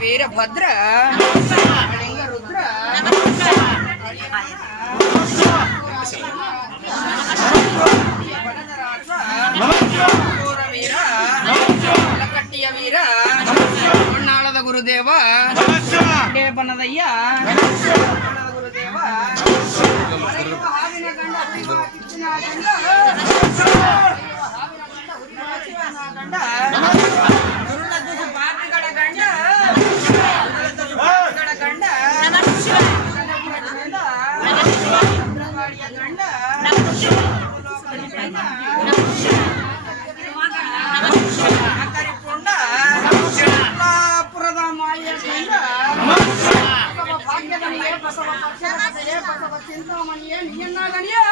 ವೀರಭದ್ರ ಲಿಂಗ ರುದ್ರ ವೀರ ಲಕಟ್ಟಿಯ ವೀರ ಹೊನ್ನಾಳದ ಗುರುದೇವ ಬನದಯ್ಯ ಗುರುದೇವ ಹಾವಿನ ಗಂಡ ಕಿಚ್ಚಿನ ಗಂಡ ಗಂಡ ಪಾಪಿಗಳ ಗಂಡ ಗಂಡ ಗಂಡ ಕರಿಪುಂಡ ಪುರದ ಮಾಯ ಗಂಡ ಭಾಗ್ಯದನಿಯೇ ಬಸವ ಪಕ್ಷದನಿಯೇ ಬಸವ ಚಿಂತಾಮಣಿಯೇ ನೀಯನ್ನಾದನಿಯೇ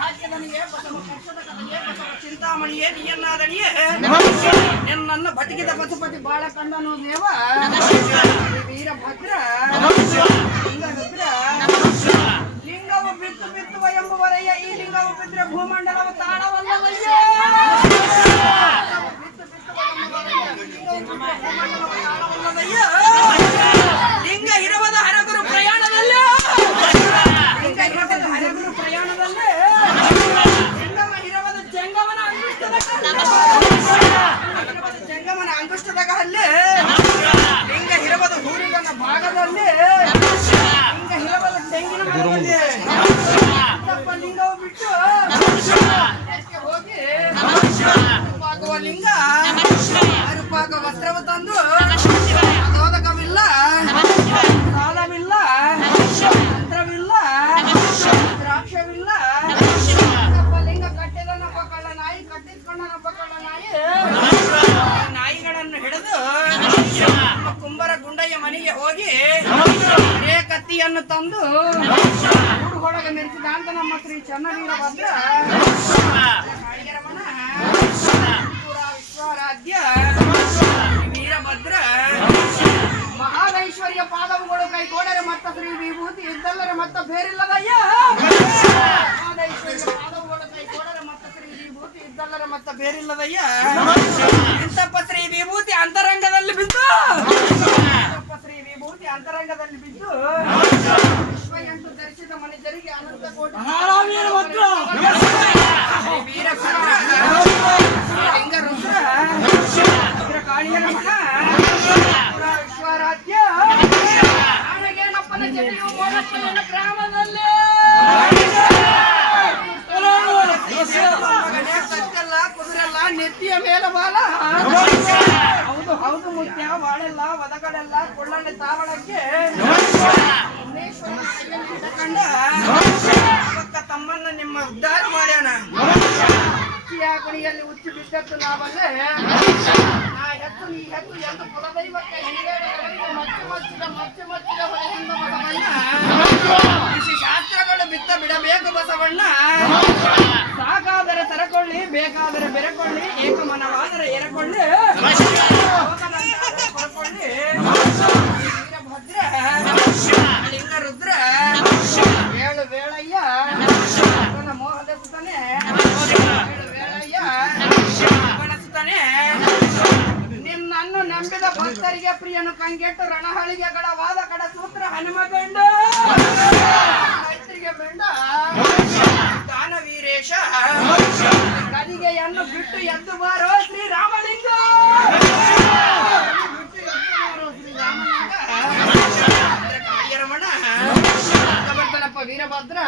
ಭಾಗ್ಯದನಿಯೇ ಬಸವ ಪಕ್ಷದ ಕಥೆಯೇ ಬಸವ ಚಿಂತಾಮಣಿಯೇ ನೀಯನ್ನಾದನಿಯೇ ನನ್ನ ಬಟಕಿದ ಪಶುಪತಿ ಬಾಳ ಕಂಡನು ದೇವ ವೀರಭದ್ರ ಲಿಂಗರುದ್ರ ಲಿಂಗವು ಬಿತ್ತು ಬಿತ್ತುವ ಎಂಬುವರೆಯ ಈ ಲಿಂಗವು ಬಿದ್ದರೆ ಭೂಮಂಡಲವು ತಾಳವಲ್ಲವಯ್ಯ ಬಿತ್ತು ಬಿತ್ತುವ ಎಂಬುವರೆಯ ಈ ಲಿಂಗವು ಭೂಮಂಡಲವು ತಾಳವಲ್ಲವಯ್ಯ ಲಿಂಗ ಇರುವದ ಹರಗುರು ಪ್ರಯಾಣದಲ್ಲೇ ಲಿಂಗ ಇರುವದ ಹರಗುರು ಪ್ರಯಾಣದಲ್ಲೇ ಲಿಂಗವ ಇರುವದ ಜಂಗಮನ ಅಂಗುಷ್ಟದ ಜಂಗಮನ ಅಂಗುಷ್ಟದಾಗ ಅಲ್ಲೇ ಲಿಂಗ ಇರುವದ ಹೂರಿಗನ ಭಾಗದಲ್ಲಿ ಲಿಂಗ ಇರುವದ ತೆಂಗಿನ ಮರದಲ್ಲಿ ಲಿಂಗವು ಬಿಟ್ಟು ಹೋಗಿ ಅರುಪಾಗುವ ಲಿಂಗ ಅರುಪಾಗುವ ವಸ್ತ್ರವು ತಂದು ದೋದಕವಿಲ್ಲ ಸಾಲವಿಲ್ಲ ಮಂತ್ರವಿಲ್ಲ ದ್ರಾಕ್ಷವಿಲ್ಲ ಲಿಂಗ ಕಟ್ಟಿದನೊಬ್ಬ ಕಳ್ಳ ನಾಯಿ ಕಟ್ಟಿಸ್ಕೊಂಡನೊಬ್ಬ ಕಳ್ಳ ನಾಯಿಗಳನ್ನು ಹಿಡಿದು ಕುಂಬರ ಗುಂಡಯ್ಯ ಮನೆಗೆ ಹೋಗಿ ಅದೇ ಕತ್ತಿಯನ್ನು ತಂದು ಹುಡುಗೊಳಗೆ ಮೆರೆಸಿದ ಅಂತ ನಮ್ಮ ಶ್ರೀ ಚನ್ನವೀರಭದ್ರ ವಿಶ್ವರಾಧ್ಯ ವೀರಭದ್ರ ಮಹಾದೈಶ್ವರ್ಯ ಪಾದವುಗಳು ಕೈಗೋಡರೆ ಮತ್ತ ಶ್ರೀ ವಿಭೂತಿ ಇದ್ದಲ್ಲರೆ ಮತ್ತ ಬೇರಿಲ್ಲದಯ್ಯ ಮಹಾದೈಶ್ವರ್ಯ ಪಾದವುಗಳು ಕೈಗೋಡರೆ ಮತ್ತ ಶ್ರೀ ವಿಭೂತಿ ಇದ್ದಲ್ಲರೆ ಮತ್ತ ಬೇರಿಲ್ಲದಯ್ಯ ಇಂತಪ್ಪ ಶ್ರೀ ವಿಭೂತಿ ಅಂತರಂಗದಲ್ಲಿ ಬಿದ್ದು ಶ್ರೀ ವಿಭೂತಿ ಅಂತರಂಗದಲ್ಲಿ ಬಿದ್ದು ವಿಶ್ವಯಂಟು ಧರಿಸಿದ ಮನುಷ್ಯರಿಗೆ ಅನಂತ ಕೋಟಿ ವೀರಭದ್ರ ಲಿಂಗ ರುದ್ರ ಕಾಳಿಯರಮಣ ವಿಶ್ವರಾಧ್ಯ ಆಮೇಗೇನಪ್ಪನ ಜೊತೆಯು ಮೋನಪ್ಪನ ಗ್ರಾಮದಲ್ಲಿ ಸಕ್ಕಲ್ಲ ಕುದುರೆಲ್ಲ ನೆತ್ತಿಯ ಮೇಲೆ ಬಾಲ ಹೌದು ಹೌದು ಮುತ್ಯ ಬಾಳೆಲ್ಲ ವದಗಳೆಲ್ಲ ಕೊಳ್ಳಂಡೆ ತಾವಳಕ್ಕೆ ಕಂಡ ಪಕ್ಕ ತಮ್ಮನ್ನ ನಿಮ್ಮ ಉದ್ಧಾರ ಮಾಡ್ಯಾನ ಕಣಿಯಲ್ಲಿ ಉಚ್ಚಿ ಬಿದ್ದತ್ತು ನಾವಲ್ಲೇ ನಾ ಹೆತ್ತು ನೀ ಹೆತ್ತು ಎಂದು ಕುಲದೈವಕ್ಕೆ ಮಚ್ಚಿ ಮಚ್ಚಿದ ಹೊರೆಯಿಂದ ಬಸವಣ್ಣ ಕೃಷಿ ಶಾಸ್ತ್ರಗಳು ಬಿತ್ತ ಬಿಡಬೇಕು ಬಸವಣ್ಣ ಸಾಕಾದರೆ ತರಕೊಳ್ಳಿ ಬೇಕಾದರೆ ಬೆರಕೊಳ್ಳಿ ಏಕಮನವಾದರೆ ಎರಕೊಳ್ಳಿ ಹೊರಕೊಳ್ಳಿ ವೀರಭದ್ರ ಲಿಂಗ ರುದ್ರ ಏಳು ವೇಳಯ್ಯ ಮೋಹದ ಸುತನೆ ನಿನ್ನನ್ನು ನಂಬಿದ ಭಕ್ತರಿಗೆ ಪ್ರಿಯನು ಕಂಗೆಟ್ಟು ರಣಹಳಿಗೆ ಗಡವಾದ ಕಡ ಸೂತ್ರ ಹನುಮಗಂಡ ಬೆಂಡ ದಾನವೀರೇಶ ಗದಿಗೆಯನ್ನು ಬಿಟ್ಟು ಎದ್ದು ಬಾರೋ ಶ್ರೀರಾಮಲಿಂಗ ಕಾಳಿಯರಮಣ ವೀರಭದ್ರ